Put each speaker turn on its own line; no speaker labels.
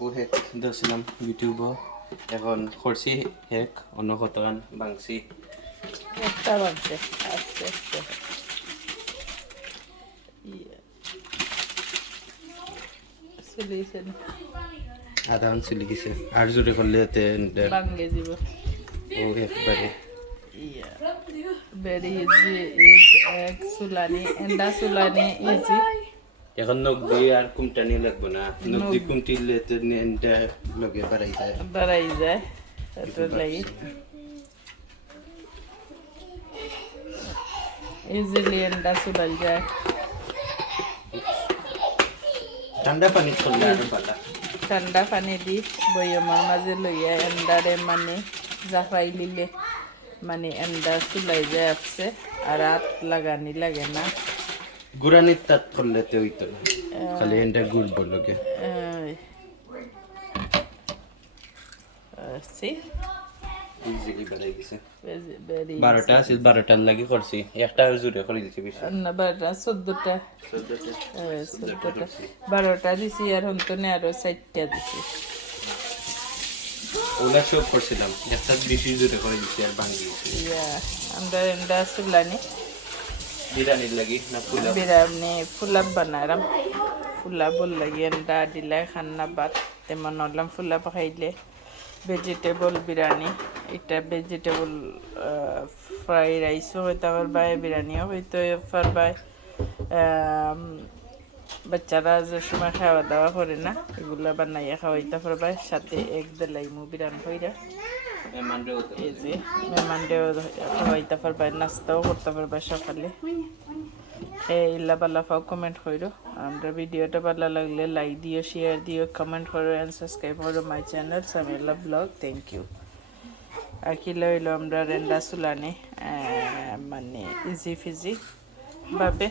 ও হেক ধরছিলাম YouTube এখন করছি হেক অন্য কতগান বাংছি
একটা বাজছে আস্তে আস্তে ইয়ে। চলিছে না।
আধান চলি গেছে আর জোরে করলে
বাঙ্গে যাব
ও একবারে
ইয়া। ভেরি ইজি ইজ এক সুলানি এন্ডা সুলানি ইজি
এখন নখ দিয়ে আর কুমটানি লাগবো না। নখ দিয়ে কুমটিলে তো নেনটা লগে বাড়াই যায়।
বাড়াই যায়। এটার লাগি। ইজিলি এন্ডা সুলাল যায়।
ঠান্ডা পানি করলে আরও ভালো
ঠান্ডা পানি দি বৈয়মৰ মাঝে লইয়া এন্ডারে মানে জাফাই লিলে মানে এন্ডা চুলাই যায় আসছে আর হাত লাগানি লাগে না।
গুড়ানির তাত করলে তো হইতো না খালি এনটা গুড়
ভেরি
বারোটা আছিল বারোটার লাগি করছি একটা জোরে করে দিছি বেশি
না বারোটা চোদ্দটা
চোদ্দটা
এই, চোদ্দটা বারোটা দিছি আর হন্তনে আরও চারটা দিছি
ওগুলা সব করছিলাম একটা বেশি জোরে করে দিছি আর ভাঙি দিছি
আমরা এন্ডা চুলানি
লাগি
লাগি দিলে হলাম ফুলাপ খাইলে ভেজিটেবল বিরিয়ানি। এটা ভেজিটেবল ফ্রাই রাইসও হইতে পারবাই, বিরিয়ানিও হইতে পারবাই। বাচ্চারা যে সময় খাওয়া দাওয়া করে না, এগুলা বানাইয়া খাওয়াইতে পারবাই। সাথে এক দেলাই মু বিরান কইরা। এই যে, মেহমানদেরও খাওয়াইতে পারবাই নাস্তাও করতে পারবাই সকালে। এই ইল্লা বালা ফাও কমেন্ট করো। আমরা ভিডিওটা ভালো লাগলে লাইক দিও শেয়ার দিও কমেন্ট করো অ্যান্ড সাবস্ক্রাইব করো মাই চ্যানেল সামিল্লা ব্লগ থ্যাংক ইউ আর কি লইলো আমরা রেন্ডা সুলানি মানে ইজি ফিজি ভাবে।